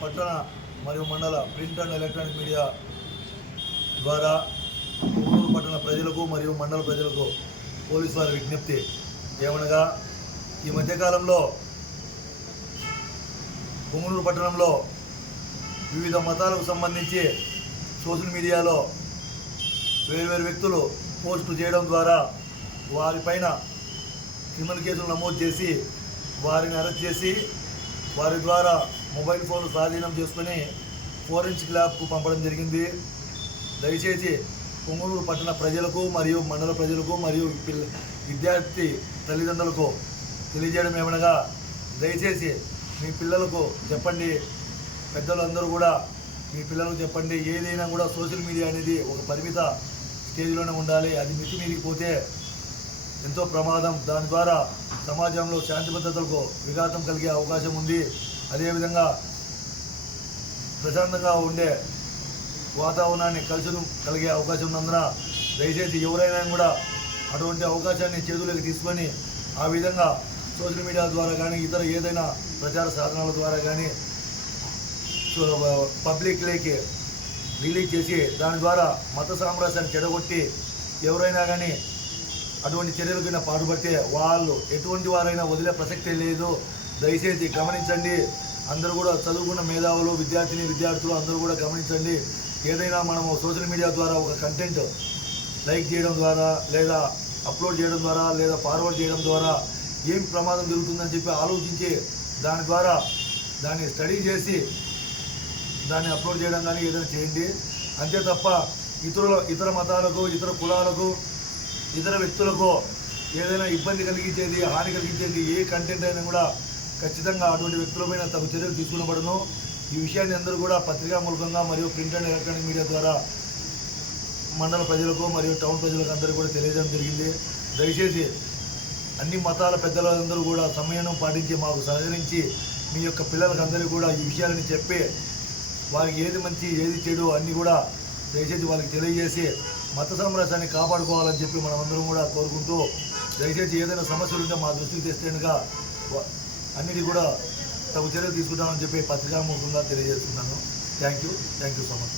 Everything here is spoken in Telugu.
పట్టణ మరియు మండల ప్రింట్ అండ్ ఎలక్ట్రానిక్ మీడియా ద్వారా పుంగనూరు పట్టణ ప్రజలకు మరియు మండల ప్రజలకు పోలీసు వారి విజ్ఞప్తి ఏమనగా, ఈ మధ్యకాలంలో పుంగనూరు పట్టణంలో వివిధ మతాలకు సంబంధించి సోషల్ మీడియాలో వేర్వేరు వ్యక్తులు పోస్టు చేయడం ద్వారా వారిపైన క్రిమినల్ కేసులు నమోదు చేసి వారిని అరెస్ట్ చేసి వారి ద్వారా మొబైల్ ఫోన్లు స్వాధీనం చేసుకుని ఫోరెన్సిక్ ల్యాబ్కు పంపడం జరిగింది. దయచేసి పుంగనూరు పట్టణ ప్రజలకు మరియు మండల ప్రజలకు మరియు విద్యార్థి తల్లిదండ్రులకు తెలియజేయడం ఏమనగా, దయచేసి మీ పిల్లలకు చెప్పండి, పెద్దలందరూ కూడా మీ పిల్లలకు చెప్పండి, ఏదైనా కూడా సోషల్ మీడియా అనేది ఒక పరిమిత స్టేజ్లోనే ఉండాలి. అది మితిమీరికి పోతే ఎంతో ప్రమాదం. దాని ద్వారా సమాజంలో శాంతి భద్రతలకు విఘాతం కలిగే అవకాశం ఉంది. అదేవిధంగా ప్రశాంతంగా ఉండే వాతావరణాన్ని కలిగే అవకాశం ఉన్నందున దయచేసి ఎవరైనా కూడా అటువంటి అవకాశాన్ని చేతులకు తీసుకొని ఆ విధంగా సోషల్ మీడియా ద్వారా కానీ ఇతర ఏదైనా ప్రచార సాధనాల ద్వారా కానీ పబ్లిక్లోకి రిలీజ్ చేసి దాని ద్వారా మత సామరస్యాన్ని చెడగొట్టి ఎవరైనా కానీ అటువంటి చర్యలకైనా పాటుపడితే వాళ్ళు ఎటువంటి వారైనా వదిలే ప్రసక్తే లేదు. దయచేసి గమనించండి. అందరూ కూడా చదువుకున్న మేధావులు, విద్యార్థులు అందరూ కూడా గమనించండి. ఏదైనా మనము సోషల్ మీడియా ద్వారా ఒక కంటెంట్ లైక్ చేయడం ద్వారా లేదా అప్లోడ్ చేయడం ద్వారా లేదా ఫార్వర్డ్ చేయడం ద్వారా ఏం ప్రమాదం జరుగుతుందని చెప్పి ఆలోచించి దాని ద్వారా దాన్ని స్టడీ చేసి దాన్ని అప్లోడ్ చేయడం కానీ ఏదైనా చేయండి. అంతే తప్ప ఇతర మతాలకు, ఇతర కులాలకు, ఇతర వ్యక్తులకు ఏదైనా ఇబ్బంది కలిగించేది, హాని కలిగించేది ఏ కంటెంట్ అయినా కూడా ఖచ్చితంగా అటువంటి వ్యక్తులపైన తగు చర్యలు తీసుకునబడును. ఈ విషయాన్ని అందరూ కూడా పత్రికా మూలకంగా మరియు ప్రింట్ అండ్ ఎలక్ట్రానిక్ మీడియా ద్వారా మండల ప్రజలకు మరియు టౌన్ ప్రజలకు అందరూ కూడా తెలియజేయడం జరిగింది. దయచేసి అన్ని మతాల పెద్దలందరూ కూడా సమయం పాటించి మాకు సహకరించి మీ యొక్క పిల్లలకు అందరికీ కూడా ఈ విషయాలని చెప్పి వారికి ఏది మంచి ఏది చెడు అన్నీ కూడా దయచేసి వాళ్ళకి తెలియజేసి మత సామరస్యాన్ని కాపాడుకోవాలని చెప్పి మనమందరం కూడా కోరుకుంటూ, దయచేసి ఏదైనా సమస్యలు ఉంటే మా దృష్టికి తెస్తేనుగా అన్నిటి కూడా తగు చర్యలు తీసుకుంటామని చెప్పి పత్రికాముఖంగా తెలియజేస్తున్నాను. Thank you so much.